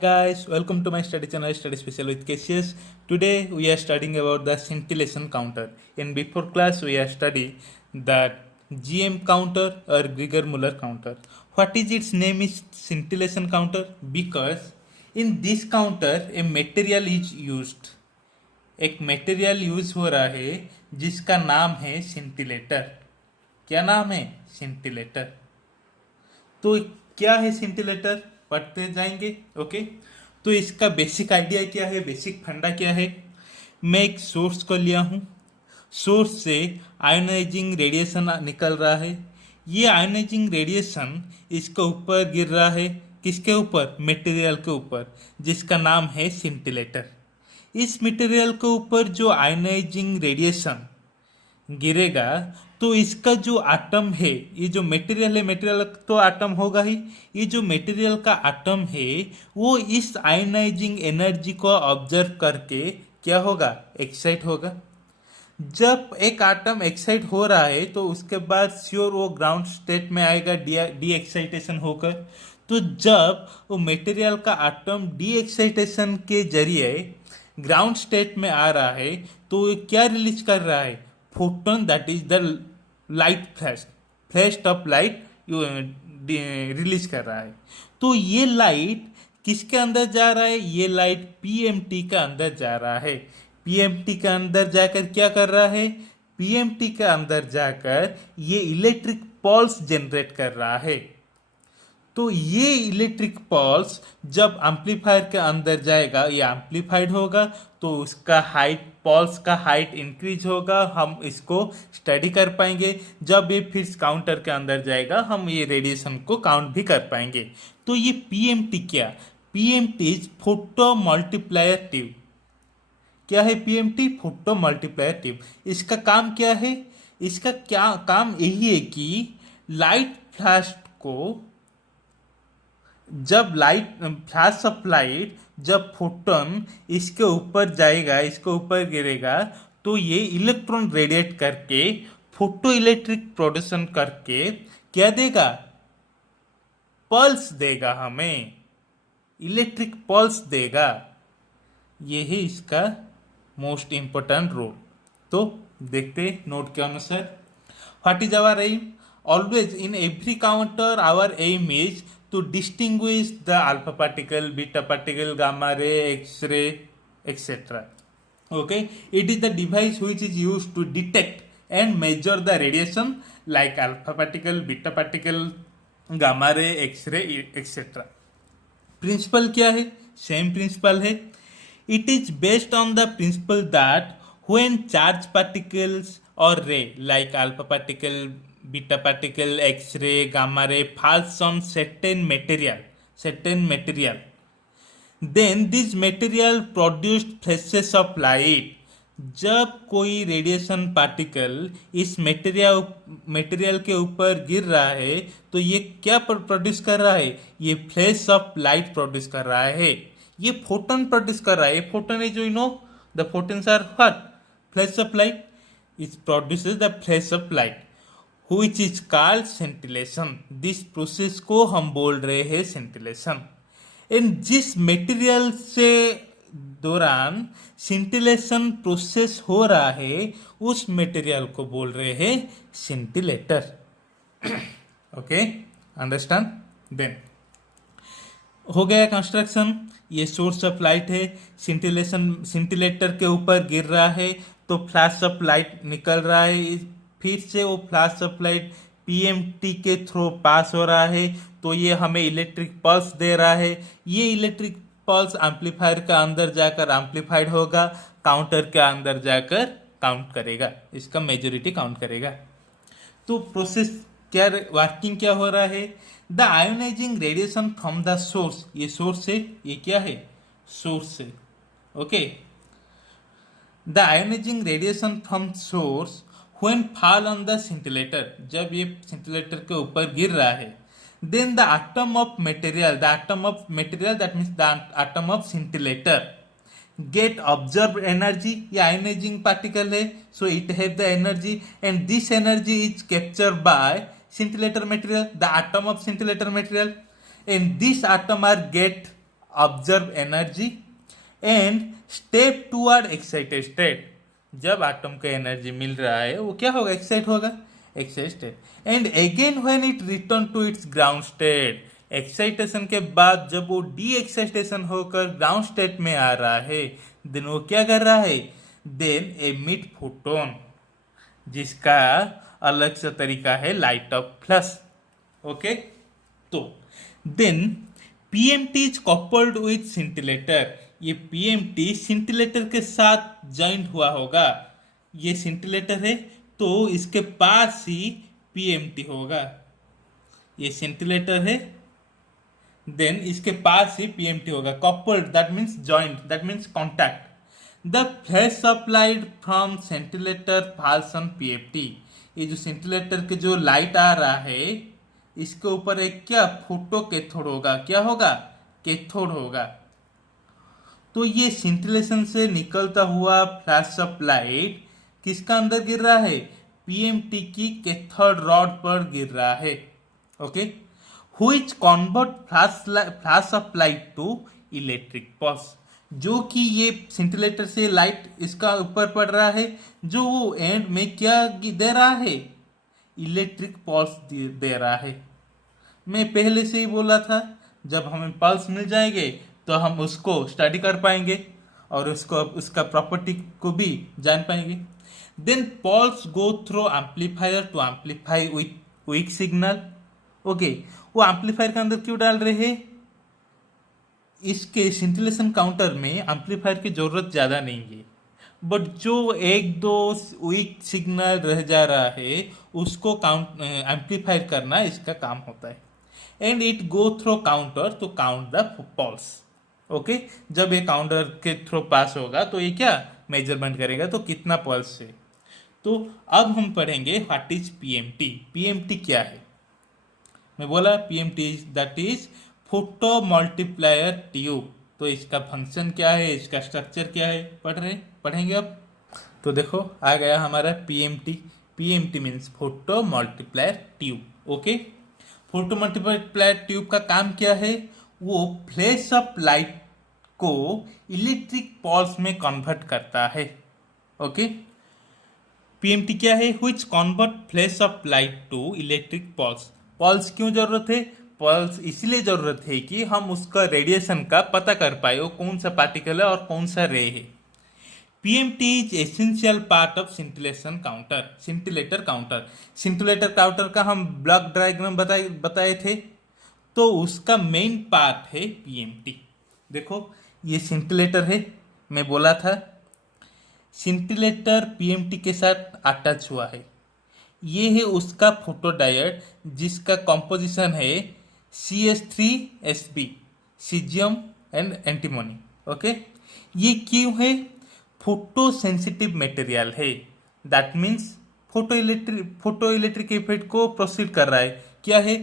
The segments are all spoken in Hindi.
Guys, welcome to my study channel Study Special with Cassius. Today we are studying about the scintillation counter. In before class we are studying the GM counter or Geiger-Müller counter. What is its name is scintillation counter? Because in this counter a material is used. एक मटेरियल यूज हो रहा है जिसका नाम है सिंटिलेटर. क्या नाम है? सिंटिलेटर. तो क्या है सिंटिलेटर पढ़ते जाएंगे. ओके. तो इसका बेसिक आइडिया क्या है, बेसिक फंडा क्या है. मैं एक सोर्स को लिया हूँ. सोर्स से आयोनाइजिंग रेडिएशन निकल रहा है. ये आयोनाइजिंग रेडिएशन इसके ऊपर गिर रहा है. किसके ऊपर? मटेरियल के ऊपर, जिसका नाम है सिंटिलेटर. इस मटेरियल के ऊपर जो आयोनाइजिंग रेडिएशन गिरेगा तो इसका जो आटम है, ये जो मटेरियल है, मटेरियल तो आटम होगा ही. ये जो मटेरियल का आटम है वो इस आयोनाइजिंग एनर्जी को ऑब्जर्व करके क्या होगा? एक्साइट होगा. जब एक आटम एक्साइट हो रहा है तो उसके बाद श्योर वो ग्राउंड स्टेट में आएगा डी एक्साइटेशन होकर. तो जब वो मटेरियल का आटम डी एक्साइटेशन के जरिए ग्राउंड स्टेट में आ रहा है तो ये क्या रिलीज कर रहा है? Photon, that is the light flash of light release कर रहा है. तो ये लाइट किसके अंदर जा रहा है? ये लाइट पीएमटी का अंदर जा रहा है. पीएमटी का अंदर जाकर क्या कर रहा है? पीएमटी का अंदर जाकर ये इलेक्ट्रिक पल्स जनरेट कर रहा है. तो ये इलेक्ट्रिक पल्स जब एम्पलीफायर के अंदर जाएगा, ये एम्पलीफाइड होगा तो उसका हाइट, पल्स का हाइट इंक्रीज होगा. हम इसको स्टडी कर पाएंगे. जब ये फिर काउंटर के अंदर जाएगा हम ये रेडिएशन को काउंट भी कर पाएंगे. तो ये पीएमटी क्या? PMT is photo multiplier tube. क्या है पीएमटी? Photo multiplier tube. इसका काम क्या है? इसका क्या काम यही है कि लाइट फ्लैश को, जब लाइट फ्लैश ऑफ लाइट, जब फोटोन इसके ऊपर जाएगा, इसके ऊपर गिरेगा तो ये इलेक्ट्रॉन रेडिएट करके फोटो इलेक्ट्रिक प्रोडक्शन करके क्या देगा? पल्स देगा, हमें इलेक्ट्रिक पल्स देगा. ये है इसका मोस्ट इंपोर्टेंट रोल. तो देखते नोट के अनुसार. What is our aim? Always in every counter our aim is to distinguish the alpha particle, beta particle, gamma ray, X-ray, etc. Okay, it is the device which is used to detect and measure the radiation like alpha particle, beta particle, gamma ray, X-ray, etc. Principle क्या है? Same principle है. It is based on the principle that when charged particles or ray like alpha particle, beta particle, X-ray, gamma ray falls on certain material, then this material produced flashes of light. जब कोई रेडिएशन पार्टिकल इस मटेरियल के ऊपर गिर रहा है तो ये क्या प्रोड्यूस कर रहा है? ये फ्लैश ऑफ लाइट प्रोड्यूस कर रहा है. ये फोटोन प्रोड्यूस कर रहा है. ये फोटोन है जो, you know, the photons are what? Flash of light. It produces the flash of light which is called scintillation. This process को हम बोल रहे हैं scintillation. इन जिस मटेरियल से दौरान scintillation प्रोसेस हो रहा है उस मटेरियल को बोल रहे हैं scintillator. Okay, understand. देन हो गया कंस्ट्रक्शन. ये सोर्स ऑफ लाइट है. सिंटिलेटर के ऊपर गिर रहा है तो फ्लैश ऑफ लाइट निकल रहा है. फिर से वो फ्लैश ऑफ लाइट पीएमटी के थ्रू पास हो रहा है तो ये हमें इलेक्ट्रिक पल्स दे रहा है. ये इलेक्ट्रिक पल्स एम्पलीफायर के अंदर जाकर एम्पलीफाइड होगा, काउंटर के अंदर जाकर काउंट करेगा, इसका मेजोरिटी काउंट करेगा. तो प्रोसेस क्या, वर्किंग क्या हो रहा है? The ionising radiation from the source, ये सोर्स है, ये क्या है? सोर्स है. Okay. The ionising radiation from source when fall on the scintillator, जब ये scintillator के ऊपर गिर रहा है, then the atom of material, that means the atom of scintillator get observed energy. ये ionizing particle है, so it have the energy and this energy is captured by scintillator material, the atom of scintillator material, and this atom are get observe energy and step toward excited state. जब एटम को एनर्जी मिल रहा है वो क्या होगा, एक्साइट होगा, excite state. And again when it return to its ground state, excitation के बाद जब वो डी एक्साइटेशन होकर ग्राउंड स्टेट में आ रहा है, देन वो क्या कर रहा है, देन एमिट फोटोन, जिसका अलग सा तरीका है लाइट ऑफ फ्लश। ओके, तो then PMT is coupled with scintillator. ये पीएमटी सिंटिलेटर के साथ ज्वाइंट हुआ होगा। ये सिंटिलेटर है तो इसके पास ही पीएमटी होगा। ये सिंटिलेटर है, देन इसके पास ही पीएमटी होगा। Coupled that means joint, that means contact. The flash supplied from सेंटिलेटर falls on PMT. ये जो सेंटिलेटर के जो लाइट आ रहा है इसके ऊपर एक क्या फोटो कैथोड होगा, क्या होगा, कैथोड होगा। तो ये सिंटिलेशन से निकलता हुआ फ्लैश ऑफ लाइट किसका अंदर गिर रहा है, पीएमटी की कैथोड रॉड पर गिर रहा है। Okay, which convert flash of light to electric pulse. जो कि ये सिंटिलेटर से लाइट इसका ऊपर पड़ रहा है, जो वो एंड में क्या दे रहा है, इलेक्ट्रिक पल्स दे रहा है। मैं पहले से ही बोला था जब हमें पल्स मिल जाएंगे तो हम उसको स्टडी कर पाएंगे और उसको उसका प्रॉपर्टी को भी जान पाएंगे। Then pulse go through amplifier to amplify with weak signal. Okay, वो एम्पलीफायर के अंदर क्यों डाल रहे हैं, इसके सिंटिलेशन काउंटर में एम्पलीफायर की जरूरत ज़्यादा नहीं है, बट जो एक दो वीक सिग्नल रह जा रहा है उसको काउंट एम्पलीफाई करना इसका काम होता है। And it go through counter to count the pulse. Okay, जब ये काउंटर के थ्रू पास होगा तो ये क्या मेजरमेंट करेगा, तो कितना पल्स है। तो अब हम पढ़ेंगे व्हाट इज पीएमटी। पीएमटी क्या है, मैं बोला PMT that is photo multiplier tube. तो इसका फंक्शन क्या है, इसका स्ट्रक्चर क्या है, पढ़ेंगे अब। तो देखो आ गया हमारा PMT. PMT means photo multiplier tube. Okay, photo multiplier tube का काम क्या है, वो फ्लैश ऑफ लाइट को इलेक्ट्रिक पल्स में कन्वर्ट करता है। ओके, पीएमटी क्या है, which convert flash of light to electric pulse. Pulse क्यों जरूरत है, पल्स इसलिए जरूरत है कि हम उसका रेडिएशन का पता कर पाए, वो कौन सा पार्टिकल है और कौन सा रे है। PMT is essential part of scintillation counter. Scintillator counter, scintillator counter का हम ब्लॉक डायग्राम बताए थे, तो उसका मेन पार्ट है पीएमटी। देखो ये सिंटिलेटर है, मैं बोला था सिंटिलेटर पीएमटी के साथ अटैच हुआ है। ये है उसका फोटोडायोड जिसका कंपोजिशन है CH3SB, caesium and antimony. Okay, ये क्यों है, फोटो सेंसिटिव मटेरियल है, that means photo electric effect को प्रोसीड कर रहा है। क्या है,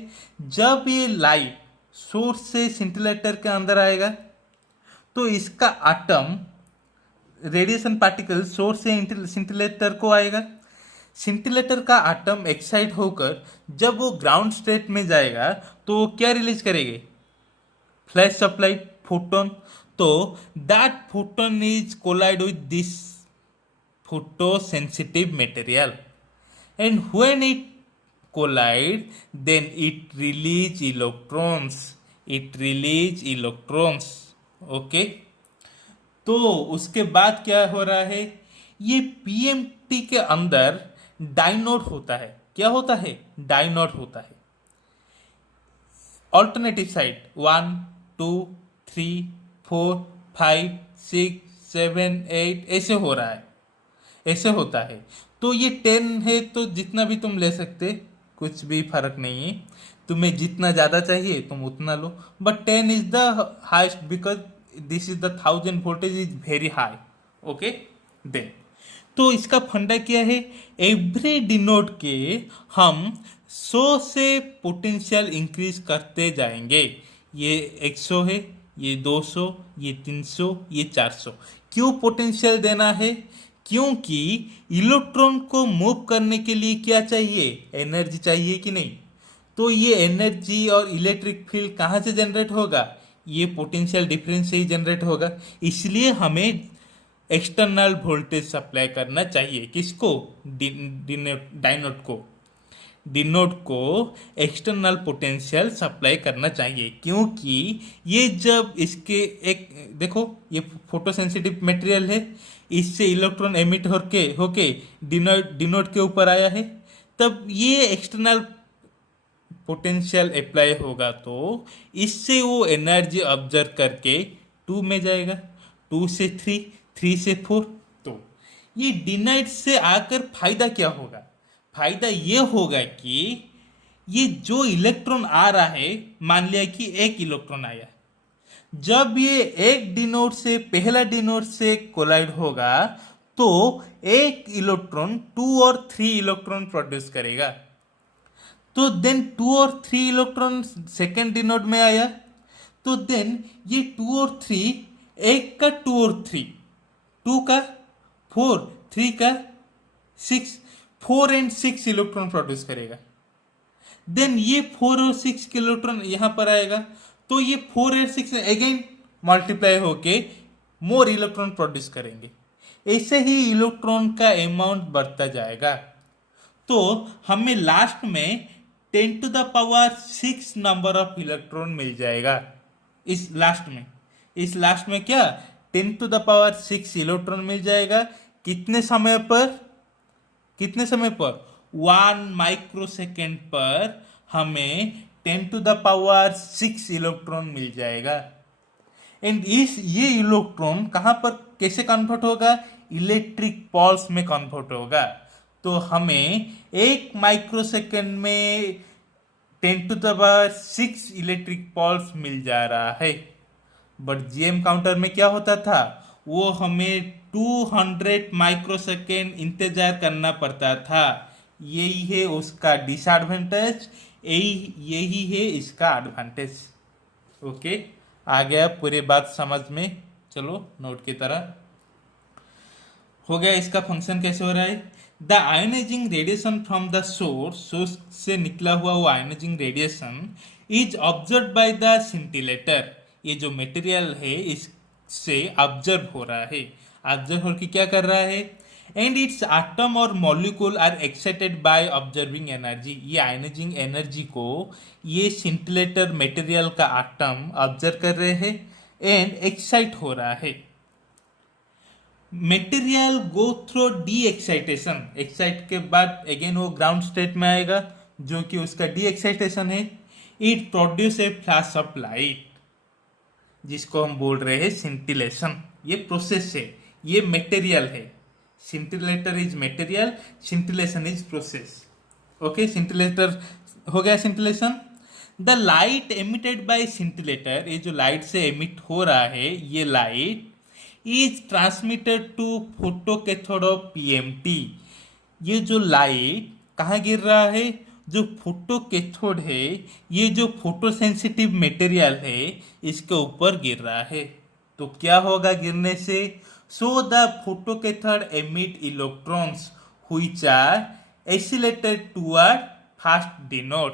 जब ये लाइट सोर्स से सिंटिलेटर के अंदर आएगा तो इसका एटम रेडिएशन पार्टिकल सोर्स से सिंटिलेटर को आएगा। सिंटिलेटर का एटम एक्साइट होकर जब वो ग्राउंड स्टेट में जाएगा तो वो क्या रिलीज करेंगे, फ्लैश सप्लाइड फोटोन। तो that photon is collide with this photo sensitive material and when it collide then it release electrons, okay. तो उसके बाद क्या हो रहा है, ये पीएमटी के अंदर डाइनोड होता है। क्या होता है, डाइनोड होता है। ऑल्टरनेटिव साइड 1 2 3 4 5 6 7 8 ऐसे हो रहा है, ऐसे होता है। तो ये 10 है तो जितना भी तुम ले सकते, कुछ भी फर्क नहीं है, तुम्हें जितना ज़्यादा चाहिए तुम उतना लो, but 10 is the highest because this is the 1000 voltage is very high. Okay, then तो इसका फंडा क्या है, एवरी डिनोड के हम 100 से पोटेंशियल इंक्रीज करते जाएंगे। ये 100 है, ये 200, ये 300, ये 400। क्यों पोटेंशियल देना है, क्योंकि इलेक्ट्रॉन को मूव करने के लिए क्या चाहिए, एनर्जी चाहिए कि नहीं। तो ये एनर्जी और इलेक्ट्रिक फील्ड कहाँ से जनरेट होगा, ये पोटेंशियल डिफरेंस से ही जनरेट होगा। इसलिए हमें एक्सटर्नल वोल्टेज सप्लाई करना चाहिए। किसको? डायोड को। डिनोड को एक्सटर्नल पोटेंशियल सप्लाई करना चाहिए, क्योंकि ये जब इसके एक देखो, ये फोटो सेंसिटिव मटेरियल है, इससे इलेक्ट्रॉन एमिट होके होके डिनोड के ऊपर आया है, तब ये एक्सटर्नल पोटेंशियल अप्लाई होगा तो इससे वो एनर्जी ऑब्जर्व करके 2 में जाएगा, 2 से 3, 3 से 4। तो ये डिनाइड से आकर फायदा क्या होगा? फायदा ये होगा कि ये जो इलेक्ट्रॉन आ रहा है, मान लिया कि एक इलेक्ट्रॉन आया, जब ये एक डिनोड से पहला डिनोड से कोलाइड होगा तो एक इलेक्ट्रॉन 2 और 3 इलेक्ट्रॉन प्रोड्यूस करेगा। तो देन 2 और 3 इलेक्ट्रॉन सेकेंड डिनोड में आया, तो देन ये 2 और 3, एक का 2 और 3, 2 का 4, 3 का 6, 4 एंड 6 इलेक्ट्रॉन प्रोड्यूस करेगा। देन ये 4 और 6 इलेक्ट्रॉन यहां पर आएगा, तो ये 4 और 6 अगेन मल्टीप्लाई होके मोर इलेक्ट्रॉन प्रोड्यूस करेंगे। ऐसे ही इलेक्ट्रॉन का अमाउंट बढ़ता जाएगा। तो हमें लास्ट में 10 to the power 6 number of electron मिल जाएगा। इस लास्ट में क्या 10 to the power 6 इलेक्ट्रॉन मिल जाएगा। कितने समय पर? 1 माइक्रोसेकेंड पर हमें 10 to the power 6 इलेक्ट्रॉन मिल जाएगा। एंड ये इलेक्ट्रॉन कहां पर कैसे कन्वर्ट होगा? इलेक्ट्रिक पल्स में कन्वर्ट होगा। तो हमें 1 माइक्रोसेकेंड में 10 to the power 6 electric pulse मिल जा रहा है। बट जीएम काउंटर में क्या होता था? वो हमें 200 माइक्रोसेकेंड इंतजार करना पड़ता था। यही है उसका डिसएडवांटेज, यही है इसका एडवांटेज। ओके, आ गया पूरी बात समझ में? चलो नोट की तरह हो गया। इसका फंक्शन कैसे हो रहा है? The ionising radiation from the source से निकला हुआ वो ionising radiation is observe by the scintillator. ये जो मटेरियल है इससे ऑब्जर्व हो रहा है। ऑब्जर्व होकर क्या कर रहा है? एंड इट्स एटम और molecule are excited by observing energy. ये आयोनाइजिंग एनर्जी को ये सिंटिलेटर मटेरियल का एटम ऑब्जर्व कर रहे हैं एंड एक्साइट हो रहा है। Material go through de excitation, excite के बाद अगेन वो ग्राउंड स्टेट में आएगा, जो कि उसका डी एक्साइटेशन है। It produce a flash of light, जिसको हम बोल रहे हैं सिंटिलेशन। ये प्रोसेस है, ये मटेरियल है। Scintillator is material, scintillation is process. Okay, scintillator हो गया scintillation. The light emitted by scintillator, ये जो लाइट से एमिट हो रहा है ये light is transmitted to photo cathode of PMT. ये जो लाइट कहाँ गिर रहा है? जो फोटो कैथोड है, ये जो फोटो सेंसिटिव मटेरियल है इसके ऊपर गिर रहा है। तो क्या होगा गिरने से? So the photo cathode emit electrons which are accelerated toward fast dynode.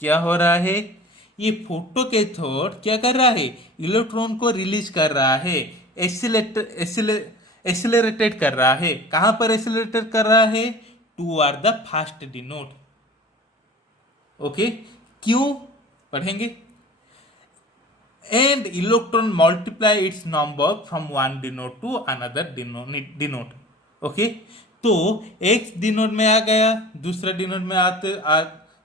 क्या हो रहा है? ये फोटो कैथोड क्या कर रहा है? इलेक्ट्रॉन को रिलीज कर रहा है, एक्सीलरेटेड कर रहा है। कहां पर एक्सीलरेटेड कर रहा है? Toward the fast dynode. Okay, क्यों पढ़ेंगे? And electron multiply its number from one dynode to another dynode. Okay, तो एक डिनोड में आ गया, दूसरा डिनोड में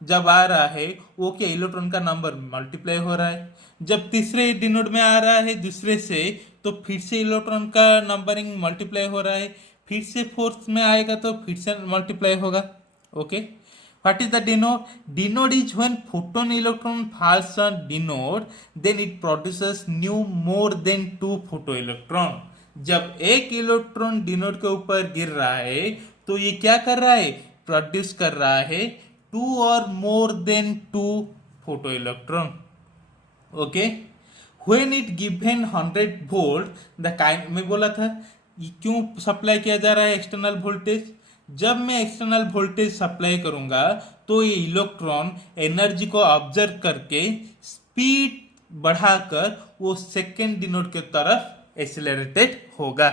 जब आ रहा है वो क्या इलेक्ट्रॉन का नंबर मल्टीप्लाई हो रहा है। जब तीसरे डिनोड में आ रहा है दूसरे से, तो फिर से इलेक्ट्रॉन का नंबरिंग मल्टीप्लाई हो रहा है। फिर से फोर्थ में आएगा तो फिर से मल्टीप्लाई होगा। Okay, what is the dynode? Dynode is when photon electron falls on dynode, then it produces new more than 2 photo electron. जब एक इलेक्ट्रॉन डिनोड के ऊपर गिर रहा है तो ये क्या कर रहा है? प्रोड्यूस कर रहा है 2 और मोर than 2 photo electron. Okay, when it given 100 volt the kind, मैं बोला था ये क्यों सप्लाई किया जा रहा है एक्सटर्नल वोल्टेज। जब मैं एक्सटर्नल वोल्टेज सप्लाई करूंगा तो ये इलेक्ट्रॉन एनर्जी को ऑब्जर्व करके स्पीड बढ़ाकर वो सेकेंड डिनोड की तरफ एक्सेलरेटेड होगा।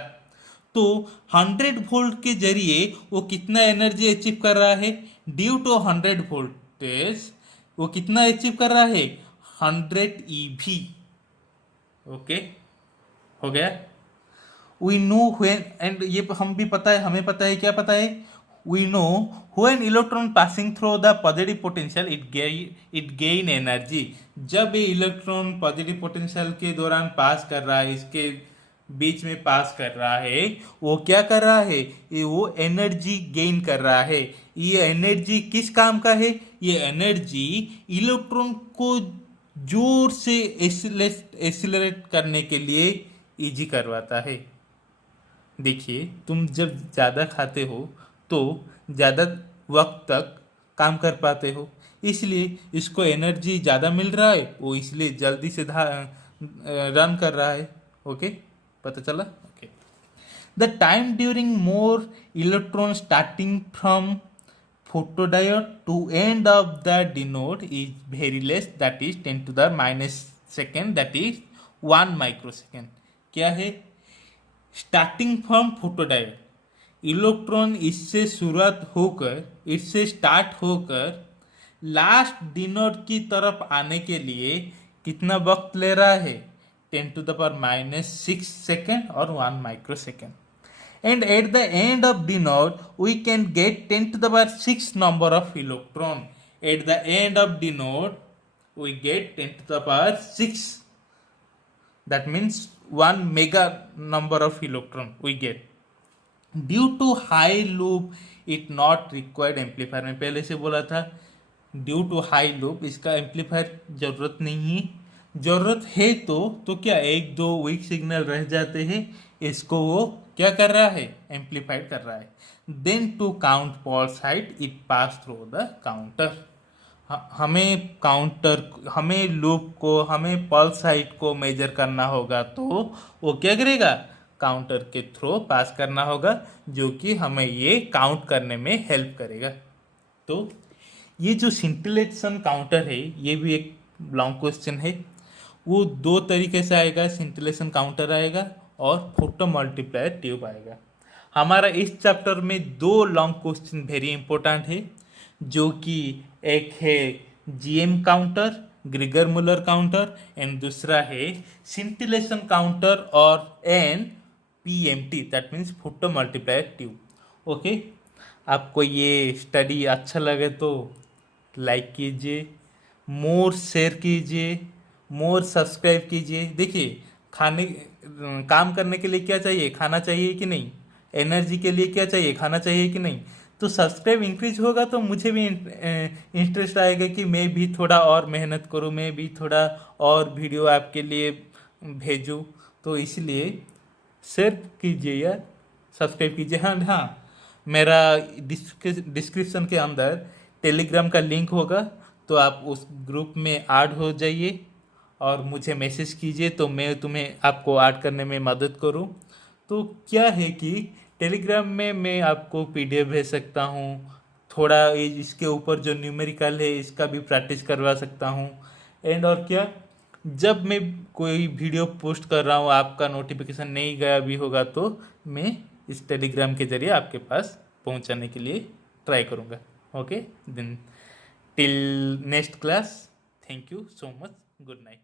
तो 100 वोल्ट के जरिए वो कितना एनर्जी अचीव कर रहा है, ड्यू टू 100 वोल्टेज वो कितना अचीव कर रहा है, 100 ईवी। ओके, हो गया। वी नो व्हेन, एंड ये हम भी पता है, हमें पता है, क्या पता है, we know when electron passing through the positive potential it gain energy. जब ये इलेक्ट्रॉन पॉजिटिव पोटेंशियल के दौरान पास कर रहा है, इसके बीच में पास कर रहा है, वो क्या कर रहा है, वो एनर्जी गेन कर रहा है। ये एनर्जी किस काम का है, ये एनर्जी इलेक्ट्रॉन को जोर से एक्सिलरेट करने के लिए इजी करवाता है। देखिए, तुम जब ज़्यादा खाते हो तो ज़्यादा वक्त तक काम कर पाते हो, इसलिए इसको एनर्जी ज़्यादा मिल रहा है, वो इसलिए जल्दी से रन कर रहा है। ओके, पता चला। Okay, the time during more electron starting from photodiode to end of the dynode is very less, that is 10 to the minus second, that is 1 microsecond। क्या है, स्टार्टिंग फ्रॉम फोटोडायोड, इलेक्ट्रॉन इससे शुरुआत होकर, इससे स्टार्ट होकर लास्ट डिनोड की तरफ आने के लिए कितना वक्त ले रहा है, 10 to the power minus 6 second और 1 microsecond. And at the end of dynode we can get 10 to the power 6 number of electron. At the end of dynode we get 10 to the power 6, that means 1 mega number of electron we get. Due to high loop it not required amplifier। मैं पहले से बोला था ड्यू टू हाई लूप इसका एम्पलीफायर जरूरत नहीं है, जरूरत है तो क्या एक दो वीक सिग्नल रह जाते हैं, इसको वो क्या कर रहा है, एम्पलीफाइड कर रहा है। Then to count pulse height it pass through the counter. हमें लूप को, हमें पल्स हाइट को मेजर करना होगा, तो वो क्या करेगा, काउंटर के थ्रू पास करना होगा, जो कि हमें ये काउंट करने में हेल्प करेगा। तो ये जो सिंटिलेशन काउंटर है, ये भी एक लॉन्ग क्वेश्चन है। वो दो तरीके से आएगा, सिंटिलेशन काउंटर आएगा और फोटो मल्टीप्लायर ट्यूब आएगा। हमारा इस चैप्टर में दो लॉन्ग क्वेश्चन वेरी इंपॉर्टेंट है, जो कि एक है जीएम काउंटर, ग्रीगर मुलर काउंटर, एंड दूसरा है सिंटिलेशन काउंटर और an PMT, that means photo multiplier tube. Okay, आपको ये स्टडी अच्छा लगे तो लाइक कीजिए, मोर शेयर कीजिए, मोर सब्सक्राइब कीजिए। देखिए, काम करने के लिए क्या चाहिए, खाना चाहिए कि नहीं, एनर्जी के लिए क्या चाहिए, खाना चाहिए कि नहीं। तो सब्सक्राइब इंक्रीज होगा तो मुझे भी इंटरेस्ट आएगा कि मैं भी थोड़ा और मेहनत करूँ, मैं भी थोड़ा और वीडियो आपके लिए भेजूँ। तो इसलिए शेयर कीजिए यार, सब्सक्राइब कीजिए। हाँ हाँ, मेरा डिस्क्रिप्शन के अंदर टेलीग्राम का लिंक होगा, तो आप उस ग्रुप में ऐड हो जाइए और मुझे मैसेज कीजिए, तो मैं आपको ऐड करने में मदद करूं। तो क्या है कि टेलीग्राम में मैं आपको पीडीएफ भेज सकता हूं, थोड़ा इसके ऊपर जो न्यूमेरिकल है इसका भी प्रैक्टिस करवा सकता हूं। एंड और क्या, जब मैं कोई वीडियो पोस्ट कर रहा हूं, आपका नोटिफिकेशन नहीं गया भी होगा, तो मैं इस टेलीग्राम के जरिए आपके पास पहुंचाने के लिए ट्राई करूंगा। Okay, then till next class, thank you so much, good night.